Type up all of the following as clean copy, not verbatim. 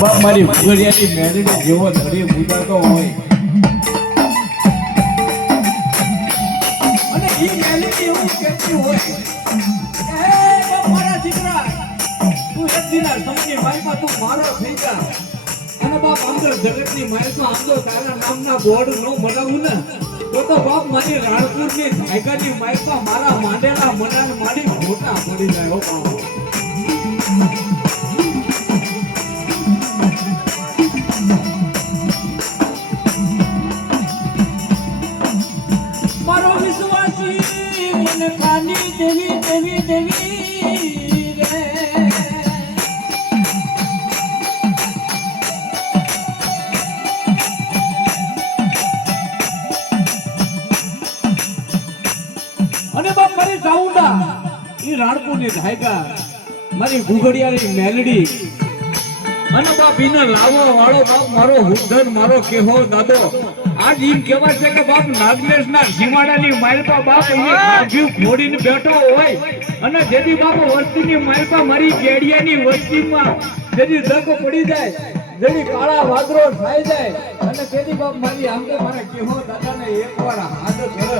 બાપ મારી ભુગડિયાની મેળીને જેવો ધડી બુજાતો હોય અને ઈ મેળીને એવું કહેતી હોય કે હે બાપ મારા દીકરા તું એક દિના સમજી માઈમાં તું મારો થઈ જા અને બાપ આંદર જગતની માઈમાં આંદો તારા નામના બોર્ડ નો બનાવું ને તો બાપ મારી રાણપુરની ધાયકાની માઈમાં મારા માંડેલા મનાને મારી મોટા પડી જાય હો બાપ મારો વિશ્વાસી મને ખાની દેવી દેવી દેવી રે અને બાપ મારી ચાઉંડા ઈ રાણપુરની ધાયકા મારી ભુગડિયાની મેલડી અને બાપ ઈને લાવો વાળો બાપ મારો હુદ્ધન મારો કેહો દાદો આજ એમ કહેવાય છે કે બાપ નાગલેશના સીમાડાની માલપા બાપ અહીંયા જીવ ઘોડીને બેઠો હોય અને જેથી બાપ વસ્તીની માલપા મારી કેડિયાની વસ્તીમાં જેથી દગો પડી જાય જેથી કાળા વાદરો થાય જાય અને તેથી બાપ મારી આંગે મારા કેહો દાદાને એકવાર હાથ કરે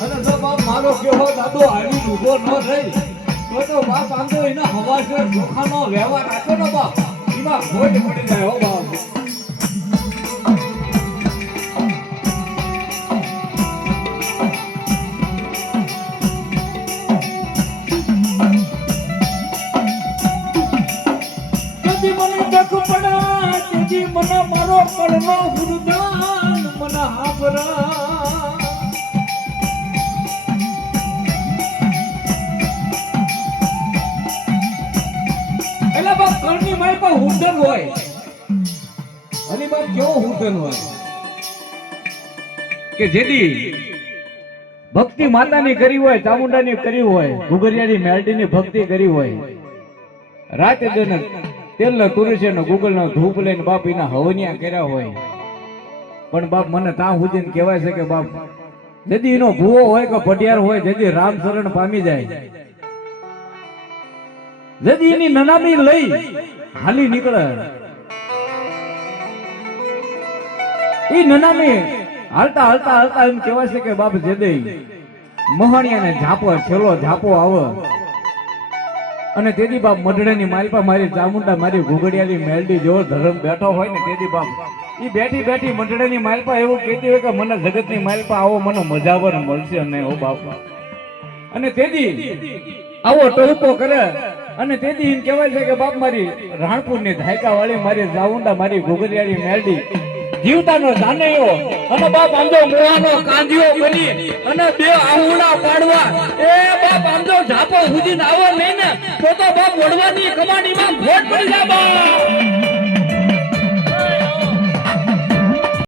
અને જો બાપ મારો કેહો દાદો આવી ઊભો ન થઈ તો બાપ આંગે એના હવાસે જોખાનો વ્યવહાર રાખો ને બાપ એમાં ખોટ પડી જાય હો બાપ મને મારો કળનો હુરદાન મને હાબરા એલા બાપ કળની માય પર હુરદન હોય અને બાપ કેવો હુરદન હોય કે જેદી ભક્તિ માતાની કરી હોય ચામુંડાની કરી હોય ઘુગરિયાની મેલડીની ભક્તિ કરી હોય રાતે જન તેલ નો તુલસી નો ગૂગલ નો ધૂપ લઈને બાપ એના હવનિયા કર્યા હોય પણ બાપ મને ત્યાં સુધી કહેવાય છે કે બાપ જેદી એનો ભૂવો હોય કે પટિયાર હોય જેદી રામ શરણ પામી જાય જેદી એની નનામી લઈ હાલી નીકળે એ નનામી હાલતા હાલતા હાલતા એમ કહેવાય છે કે બાપ જેદી મહાણિયાને ઝાપો છેલ્લો ઝાપો આવે અને તેદી બાપ મઢડાની માલપા મારી ચામુંડા મારી ઘુગડિયાની મેલડી જેવો ધર્મ બેઠો હોય ને તેદી બાપ ઈ બેઠી બેઠી મઢડાની માલપા એવું કહેતી હોય કે મને જગતની માલપા આવો મને મજાવર મળશે નહીં હો બાપ અને તેદી આવો ટોપો કરે અને તેદી એમ કહેવાય છે કે બાપ મારી રાણપુરની ધાયકા વાળી મારી ચામુંડા મારી ઘુગડિયાની મેલડી જીવતાનો જાનૈયો અને બાપ આંધો મોહાનો કાંધિયો બની અને બે આહુડા પાડવા એ બાપ આંધો ઝાપો સુધી આવો નહીં ને તો બાપ વડવાની કમાણીમાં ભોટ પડી જાય બાપ